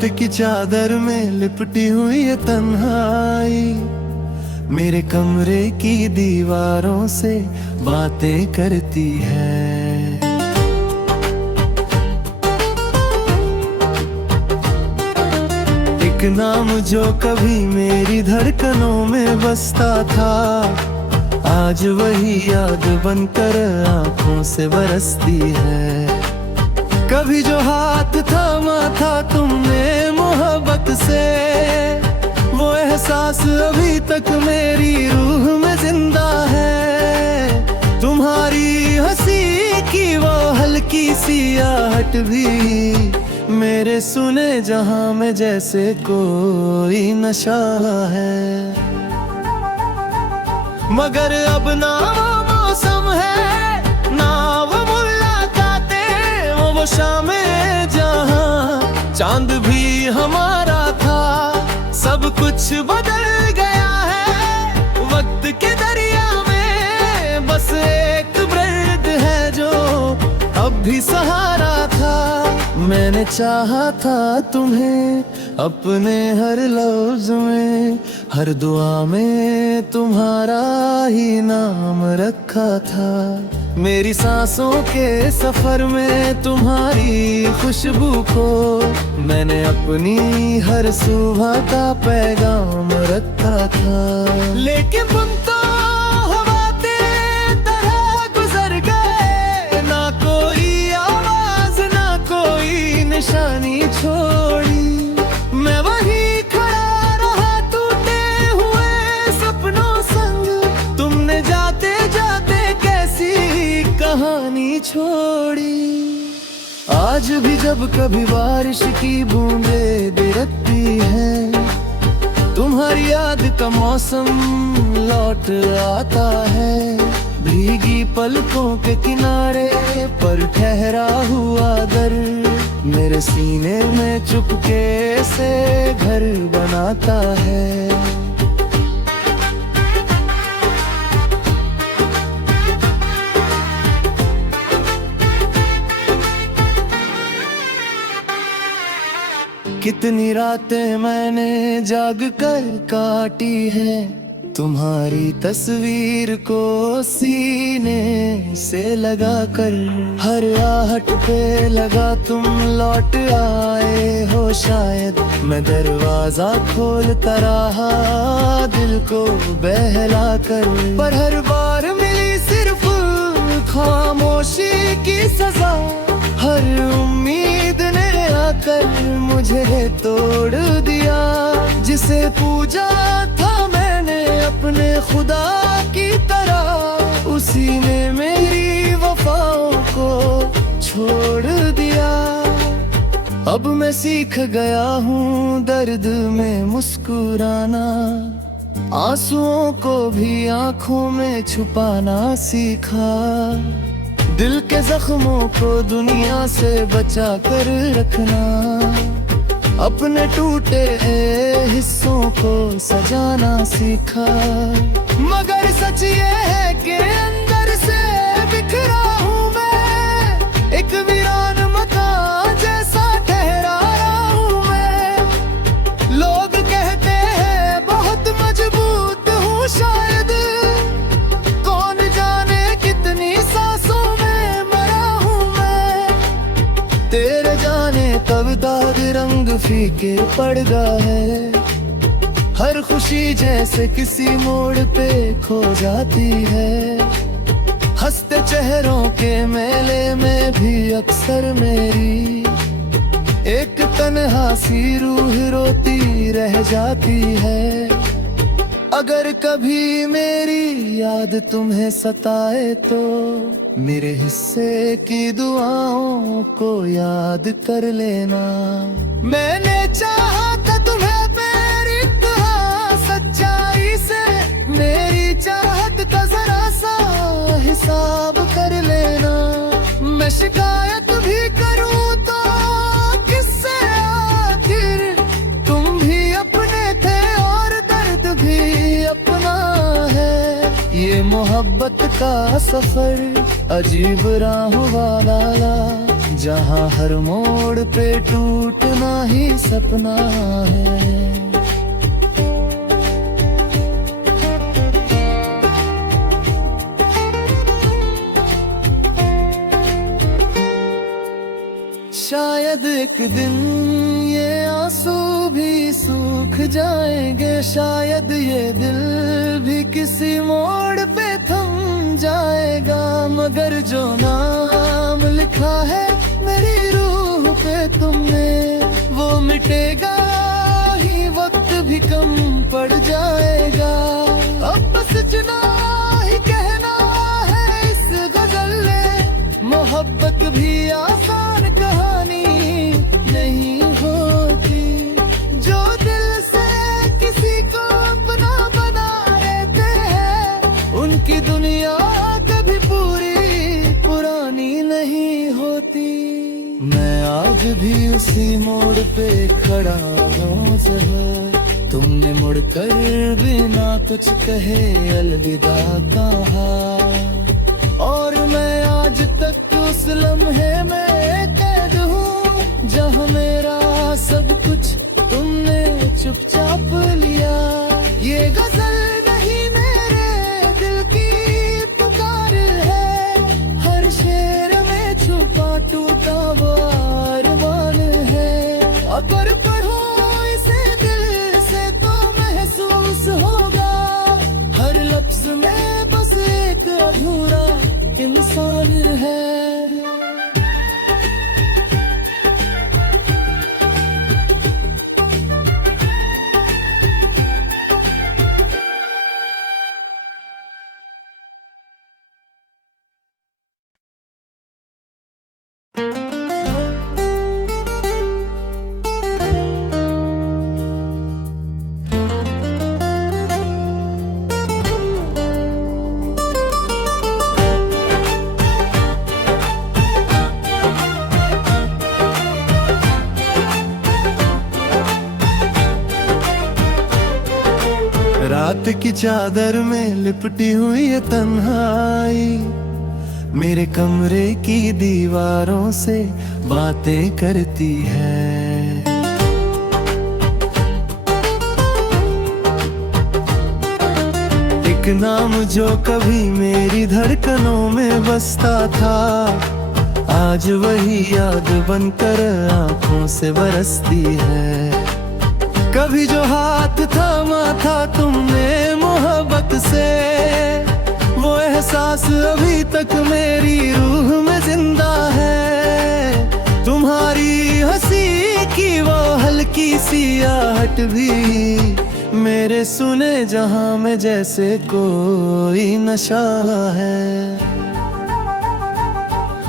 वक्त की चादर में लिपटी हुई ये तन्हाई मेरे कमरे की दीवारों से बातें करती है। एक नाम जो कभी मेरी धड़कनों में बसता था, आज वही याद बनकर आंखों से बरसती है। कभी जो हाथ थामा था तुमने मोहब्बत से, वो एहसास अभी तक मेरी रूह में जिंदा है। तुम्हारी हंसी की वो हल्की सी आहट भी मेरे सुने जहां में जैसे कोई नशा है। मगर अब ना वो मौसम है, ना वो मुलाकातें, वो शामें जहां चांद भी हमारा था। सब कुछ बदल गया है वक्त के दरिया में, बस एक दर्द है जो अब भी सहारा था। मैंने चाहा था तुम्हें अपने हर लफ्ज में, हर दुआ में तुम्हारा ही नाम रखा था। मेरी सांसों के सफर में तुम्हारी खुशबू को मैंने अपनी हर सुबह का पैगाम रखा था। लेकिन तुम तो हवाते तरह गुजर गए, ना कोई आवाज ना कोई निशानी छोड़ी। मैं वही खड़ा रहा टूटे हुए सपनों संग, तुमने जाते जाते कैसी कहानी छोड़ी। आज भी जब कभी बारिश की बूंदें गिरती हैं, तुम्हारी याद का मौसम लौट आता है। भीगी पलकों के किनारे पर ठहरा हुआ दर्द मेरे सीने में चुपके से घर बनाता है। कितनी रातें मैंने जाग कर काटी है, तुम्हारी तस्वीर को सीने से लगा कर। हर आहट पे लगा तुम लौट आए हो शायद, मैं दरवाजा खोलता रहा दिल को बहला कर। पर हर बार मिली सिर्फ खामोशी की सजा, हर उम्मीद ने आकर मुझे तोड़ दिया। जिसे पूजा था मैंने अपने खुदा की तरह, उसी ने मेरी वफाओं को छोड़ दिया। अब मैं सीख गया हूँ दर्द में मुस्कुराना, आंसुओं को भी आंखों में छुपाना सीखा। दिल के जख्मों को दुनिया से बचा कर रखना, अपने टूटे हिस्सों को सजाना सीखा। मगर सच ये है कि अंदर से बिखरा हूँ मैं, एक वीरान मकान जैसा ठहरा हूँ मैं। लोग कहते हैं बहुत मजबूत हूँ शायद, कौन जाने कितनी सांसों में मरा हूँ मैं। तेरे जाने कब दाग रंग फीके पड़ गया है, हर खुशी जैसे किसी मोड़ पे खो जाती है। हंसते चेहरों के मेले में भी अक्सर मेरी एक तन्हा सी रूह रोती रह जाती है। अगर कभी मेरी याद तुम्हें सताए तो मेरे हिस्से की दुआओं को याद कर लेना। मैंने चाहा था तुम्हें मेरी तरह सच्चाई से, मेरी चाहत का जरा सा हिसाब कर लेना। मैं शिकायत भी करूं तो किससे, आखिर तुम भी अपने थे और दर्द भी अपना है। ये मोहब्बत का सफर अजीब राहों वाला, जहाँ हर मोड़ पे टूटना ही सपना है। शायद एक दिन ये आंसू भी सूख जाएंगे, शायद ये दिल भी किसी मोड़ पे थम जाएगा, मगर जो नाम लिखा है मेरी रूह पे तुमने वो मिटेगा ही, वक्त भी कम पड़ जाएगा। अब बस इतना ही कहना है इस गजल में, मोहब्बत भी आसान कहानी नहीं होती, जो दिल से किसी को अपना बना लेते हैं उनकी दुनिया कभी पूरी पुरानी नहीं होती। मैं आज भी उसी मोड़ पे खड़ा हूँ जहाँ तुमने मुड़कर बिना कुछ कहे अलविदा कहा, और मैं आज तक उस लम्हे में कैद हूँ जहाँ मेरा सब कुछ तुमने चुपचाप लिया। ये गजल नहीं मेरे दिल की पुकार है, हर शेर में छुपा टूटा वो अरमान है। अगर पढ़ूं इसे दिल से तो महसूस होगा हर लफ्ज में बस एक अधूरा इंसान है। रात की चादर में लिपटी हुई ये तन्हाई मेरे कमरे की दीवारों से बातें करती है। एक नाम जो कभी मेरी धड़कनों में बसता था, आज वही याद बनकर आंखों से बरसती है। कभी जो हाथ थामा था तुमने मोहब्बत से, वो एहसास अभी तक मेरी रूह में जिंदा है। तुम्हारी हंसी की वो हल्की सी आहट भी मेरे सुने जहां में जैसे कोई नशा है।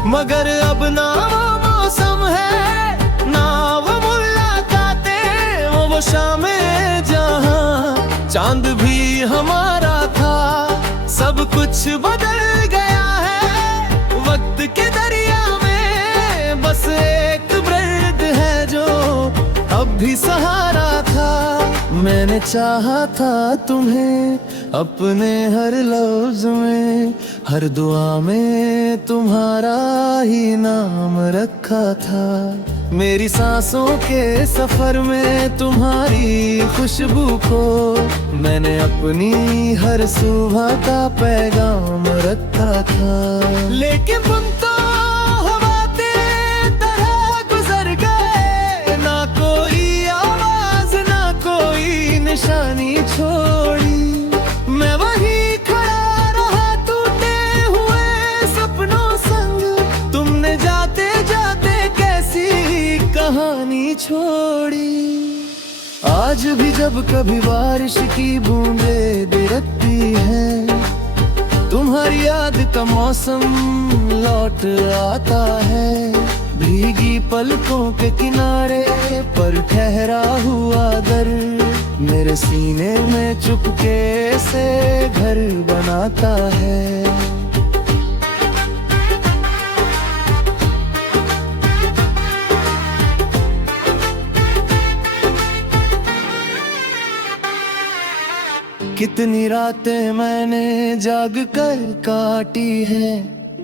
मगर अब ना वो मौसम है ना वो मुलाकातें, वो शामें जहां चांद भी हमारा था। सब कुछ बदल गया है वक्त के दरिया में, बस एक दर्द है जो अब भी सहारा था। मैंने चाहा था तुम्हें अपने हर लफ्ज में, हर दुआ में तुम्हारा ही नाम रखा था। मेरी सांसों के सफर में तुम्हारी खुशबू को मैंने अपनी हर सुबह का पैगाम रखा था। लेकिन तुम तो हवा के तरह गुजर गए, ना कोई आवाज ना कोई निशानी छोड़ी। मैं वही खड़ा रहा टूटे हुए सपनों संग, तुमने जाते जाते कैसी कहानी छोड़ी। आज भी जब कभी बारिश की बूंदें गिरती हैं, तुम्हारी याद का मौसम लौट आता है। भीगी पलकों के किनारे पर ठहरा हुआ दर्द मेरे सीने में चुपके से घर बनाता है। कितनी रातें मैंने जाग कर काटी है,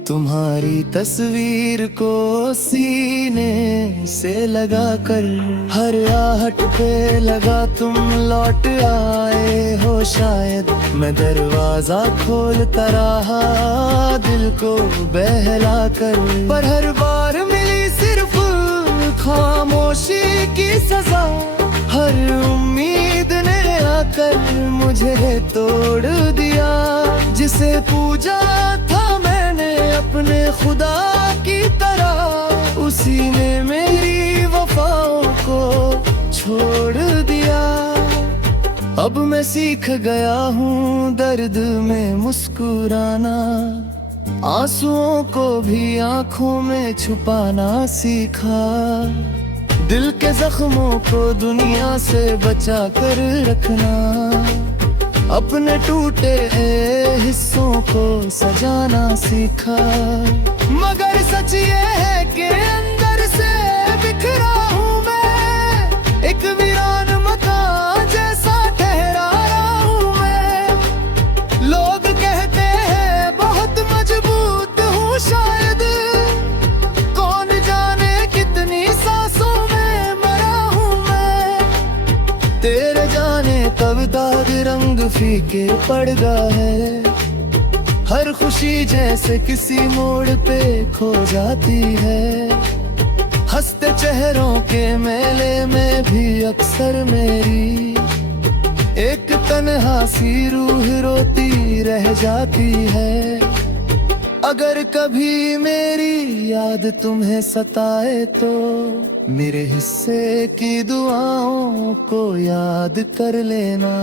तुम्हारी तस्वीर को सीने से लगा कर। हर आहट पे लगा तुम लौट आए हो शायद, मैं दरवाजा खोलता रहा दिल को बहला कर। पर हर बार मिली सिर्फ खामोशी की सजा, हर उम्मीद ने आकर मुझे तोड़ दिया। जिसे पूजा था मैंने अपने खुदा की तरह, उसी ने मेरी वफाओं को छोड़ दिया। अब मैं सीख गया हूँ दर्द में मुस्कुराना, आंसुओं को भी आंखों में छुपाना सीखा। दिल के जख्मों को दुनिया से बचा कर रखना, अपने टूटे हिस्सों को सजाना सीखा। मगर सच ये है कि अंदर से बिखरा हूँ मैं, एक वीरान मकान जैसा ठहरा रहा हूँ मैं। लोग कहते हैं बहुत मजबूत हूँ शायद, कौन जाने कितनी सांसों में मरा हूँ मैं। तेरे जाने कब दाग रंग फीके पड़ गए है, हर खुशी जैसे किसी मोड़ पे खो जाती है। हंसते चेहरों के मेले में भी अक्सर मेरी एक तन्हा सी रूह रोती रह जाती है। अगर कभी मेरी याद तुम्हें सताए तो मेरे हिस्से की दुआओं को याद कर लेना।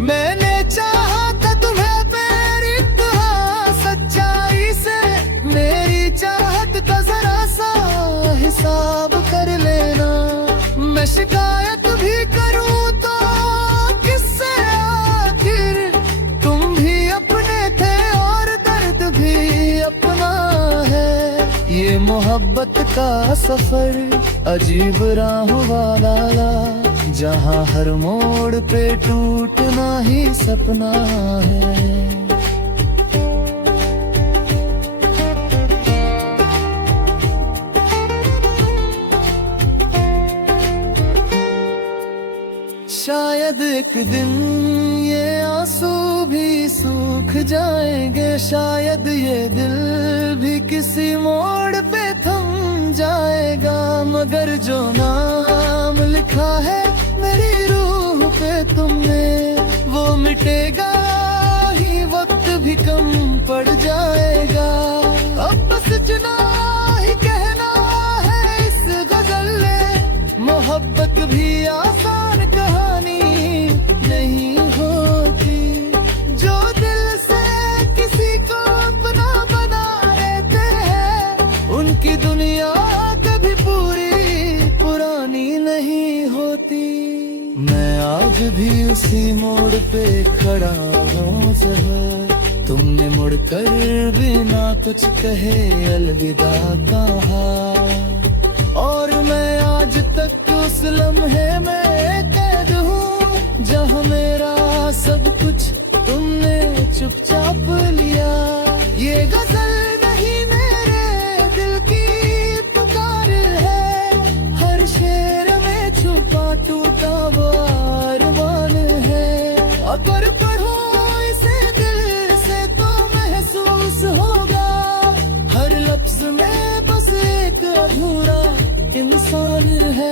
मैंने चाहा था तुम्हें प्यारी तरह सच्चाई से, मेरी चाहत का जरा सा हिसाब कर लेना। मैं शिकायत भी करूं तो किससे, आखिर तुम भी अपने थे और दर्द भी अपना है। ये मोहब्बत का सफर अजीब राहों वाला, जहाँ हर मोड़ पे टूटना ही सपना है। शायद एक दिन ये आंसू भी सूख जाएंगे, शायद ये दिल भी किसी मोड़ पे थम जाएगा। मगर जो नाम लिखा है मेरी रूह पे तुमने, वो मिटेगा ही, वक्त भी कम पड़ जाएगा। अब बस इतना ही कहना है इस गजल में, मोहब्बत भी आसान कहानी नहीं होती। जो दिल से किसी को अपना बना लेते हैं, उनकी दुनिया कभी पूरी पुरानी नहीं होती। मैं आज भी उसी मोड़ पे खड़ा हूँ जहाँ तुमने मुड़कर बिना कुछ कहे अलविदा कहा। और मैं आज तक उस लम्हे में कैद हूँ जहाँ मेरा सब कुछ तुमने चुपचाप लिया। ये गजल नहीं मेरे दिल की पुकार है, हर शेर में छुपा टूटा वो अरमान है। अगर पढ़ो इसे दिल से तो महसूस होगा, हर लफ्ज में बस एक अधूरा इंसान है।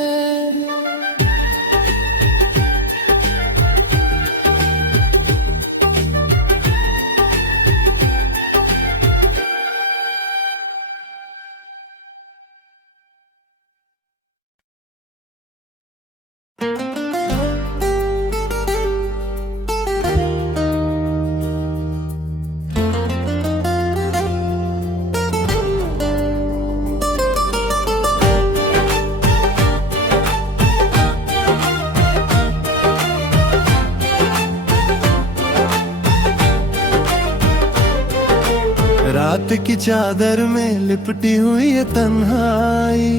रात की चादर में लिपटी हुई ये तन्हाई,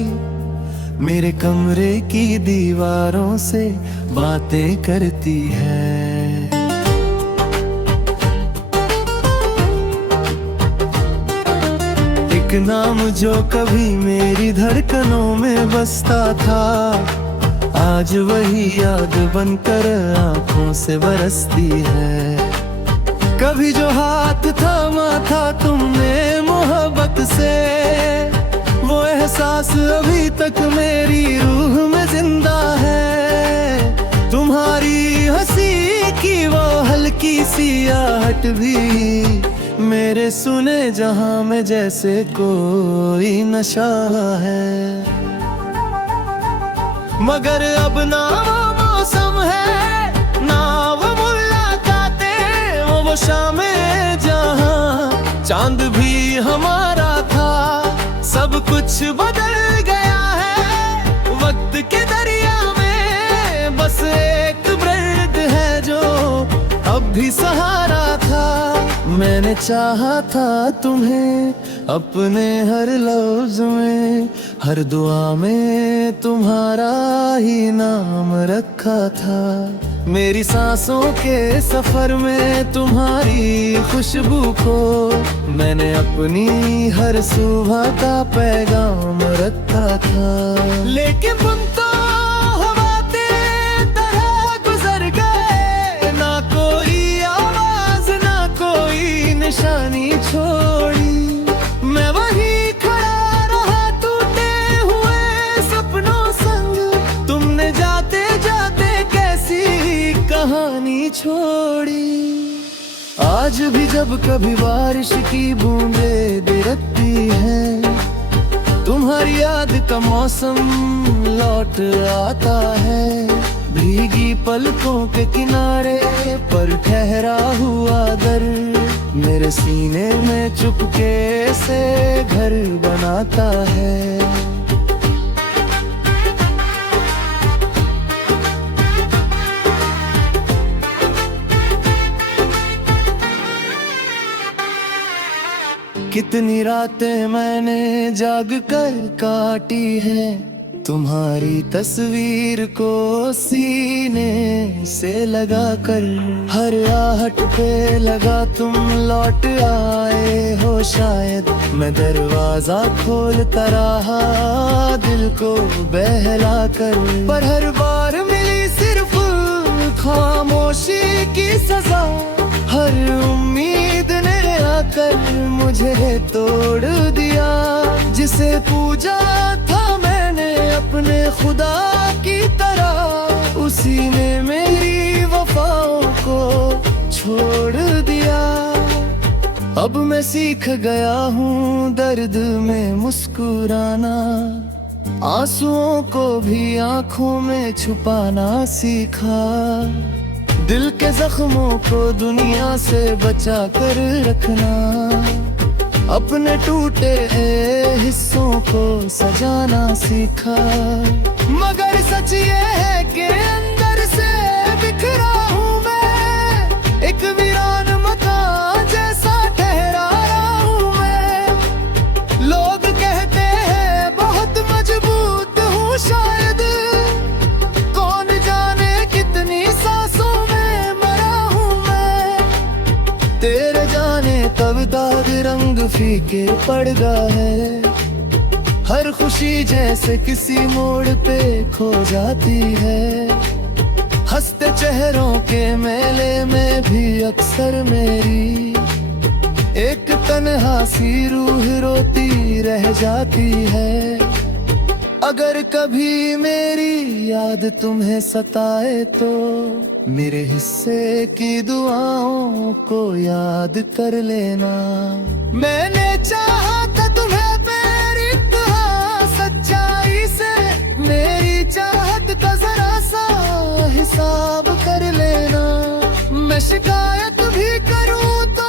मेरे कमरे की दीवारों से बातें करती है। एक नाम जो कभी मेरी धड़कनों में बसता था, आज वही याद बनकर आंखों से बरसती है। कभी जो हाथ थामा था तुमने मोहब्बत से, वो एहसास अभी तक मेरी रूह में जिंदा है। तुम्हारी हंसी की वो हल्की सी आहट भी मेरे सुने जहां में जैसे कोई नशा है। मगर अब ना वो मौसम है, ना वो मुलाकातें, वो शामें जहां चांद भी हमारा था। सब कुछ बदल गया है वक्त के दरिया में, बस एक दर्द है जो अब भी सहारा था। मैंने चाहा था तुम्हें अपने हर लफ्ज में, हर दुआ में तुम्हारा ही नाम रखा था। मेरी सांसों के सफर में तुम्हारी खुशबू को मैंने अपनी हर सुबह का पैगाम रखा था। लेकिन तुम तो हवाते तरह गुजर गए, ना कोई आवाज ना कोई निशानी छोड़ी। मैं वही खड़ा रहा टूटे हुए सपनों संग, तुमने जाते जाते कैसी कहानी छोड़ी। आज भी जब कभी बारिश की बूंदें गिरती हैं, तुम्हारी याद का मौसम लौट आता है। भीगी पलकों के किनारे पर ठहरा हुआ दर्द मेरे सीने में चुपके से घर बनाता है। कितनी रातें मैंने जाग कर काटी है, तुम्हारी तस्वीर को सीने से लगा कर। हर आहट पे लगा तुम लौट आए हो शायद, मैं दरवाजा खोलता रहा दिल को बहला कर। पर हर बार मिली सिर्फ खामोशी की सजा, हर उम्मीद ने आकर मुझे तोड़ दिया। जिसे पूजा था मैंने अपने खुदा की तरह, उसी ने मेरी वफाओं को छोड़ दिया। अब मैं सीख गया हूँ दर्द में मुस्कुराना, आंसुओं को भी आंखों में छुपाना सीखा। दिल के जख्मों को दुनिया से बचा कर रखना, अपने टूटे हिस्सों को सजाना सीखा। मगर सच ये है कि अंदर से बिखरा हूँ मैं, एक वीरान मकान जैसा ठहरा रहा हूँ मैं। लोग कहते हैं बहुत मजबूत हूँ शायद, कौन जाने कितनी सांसों में मरा हूँ मैं। तेरे जाने तब दाग रंग फीके पड़ गए है, हर खुशी जैसे किसी मोड़ पे खो जाती है। हंसते चेहरों के मेले में भी अक्सर मेरी एक तन्हा सी रूह रोती रह जाती है। अगर कभी मेरी याद तुम्हें सताए तो मेरे हिस्से की दुआओं को याद कर लेना। मैंने चाहा था तुम्हें मेरी सच्चाई से, मेरी चाहत का जरा सा हिसाब कर लेना। मैं शिकायत भी करूं तो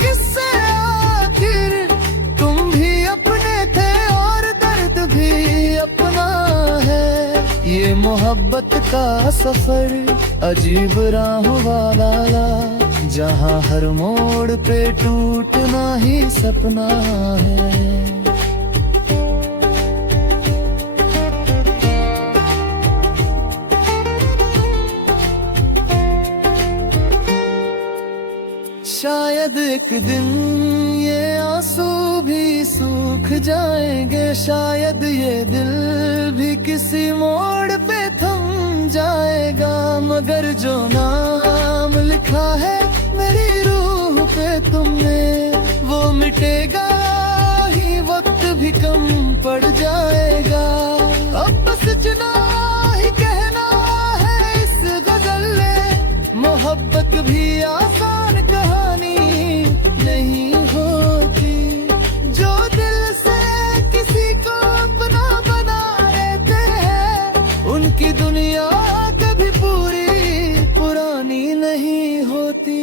किससे, आखिर तुम भी अपने थे और दर्द भी अपना है। ये मोहब्बत का सफर अजीब राहों वाला, जहाँ हर मोड़ पे टूटना ही सपना है। शायद एक दिन ये आंसू आंसू भी सूख जाएंगे, शायद ये दिल भी किसी मोड़ पे थम जाएगा। मगर जो नाम लिखा है मेरी रूह पे तुमने, वो मिटेगा ही, वक्त भी कम पड़ जाएगा। अब बस इतना ही कहना है इस गजल में, मोहब्बत भी आसान कहानी नहीं होती। जो दिल से किसी को अपना बना लेते हैं, उनकी दुनिया कभी पूरी पुरानी नहीं होती।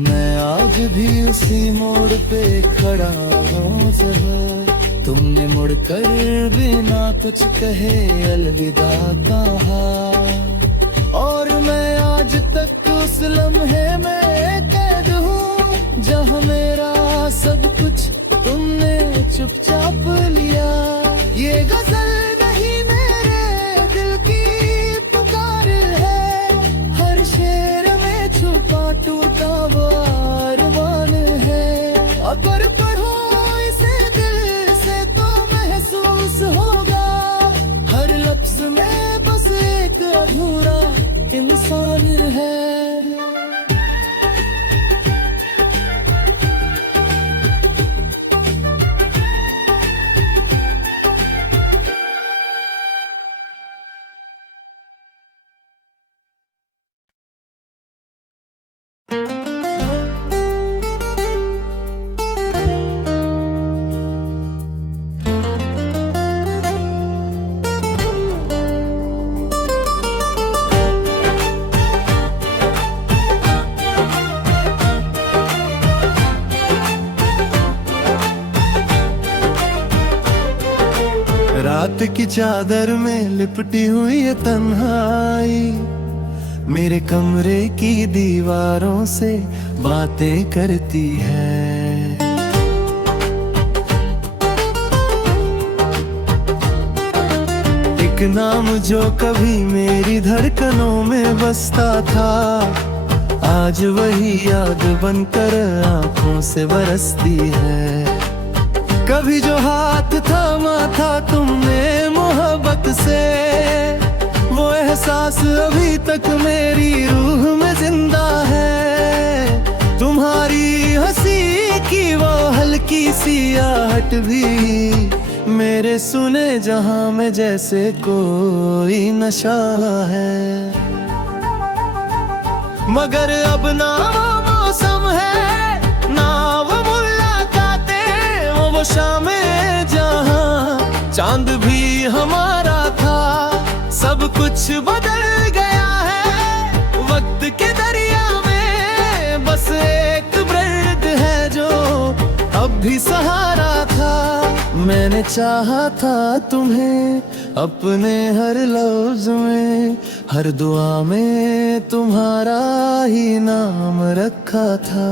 मैं आज भी उसी मोड़ पे खड़ा हूँ जहाँ तुमने मुड़कर बिना कुछ कहे अलविदा कहा। और मैं आज तक उस लम्हे में कैद हूँ जहाँ मेरा सब कुछ तुमने चुपचाप लिया। ये गजल नहीं मेरे दिल की पुकार है, हर शेर में छुपा टूटा वो अरमान है। अगर पढ़ो इसे दिल से तो महसूस होगा, हर लफ्ज में बस एक अधूरा इंसान है। रात की चादर में लिपटी हुई है तन्हाई, मेरे कमरे की दीवारों से बातें करती है। एक नाम जो कभी मेरी धड़कनों में बसता था, आज वही याद बनकर आंखों से बरसती है। कभी जो हाथ थामा था तुमने मोहब्बत से, वो एहसास अभी तक मेरी रूह में जिंदा है। तुम्हारी हंसी की वो हल्की सी आहट भी मेरे सुने जहां में जैसे कोई नशा है। मगर अब ना वो मौसम है, ना वो मुलाकातें, वो शामें जहां चांद भी हमारा था। सब कुछ बदल गया है वक्त के दरिया में, बस एक दर्द है जो अब भी सहारा था। मैंने चाहा था तुम्हें अपने हर लफ्ज में, हर दुआ में तुम्हारा ही नाम रखा था।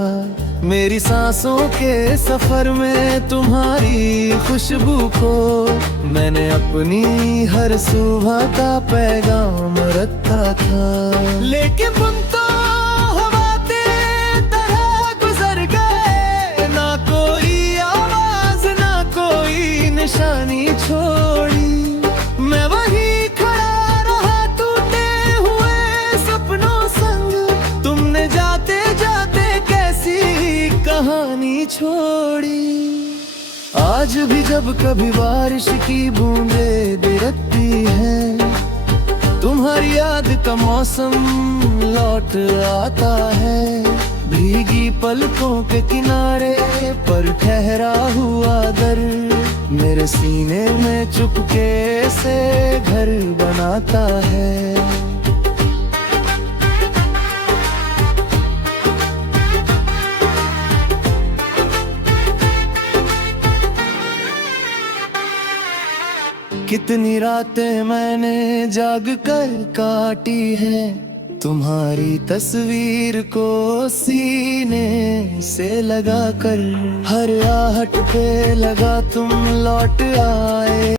मेरी सांसों के सफर में तुम्हारी खुशबू को मैंने अपनी हर सुबह का पैगाम रखा था। लेकिन तुम तो हवा के तरह गुजर गए, ना कोई आवाज ना कोई निशानी छोड़ी। मैं वही खड़ा रहा टूटे हुए सपनों संग, तुमने जाते जाते कैसी कहानी छोड़ी। आज भी जब कभी बारिश की बूंदें गिरती हैं, तुम्हारी याद का मौसम लौट आता है। भीगी पलकों के किनारे पर ठहरा हुआ दर्द मेरे सीने में चुपके से घर बनाता है। कितनी रातें मैंने जाग कर काटी है, तुम्हारी तस्वीर को सीने से लगा कर। हर आहट पे लगा तुम लौट आए।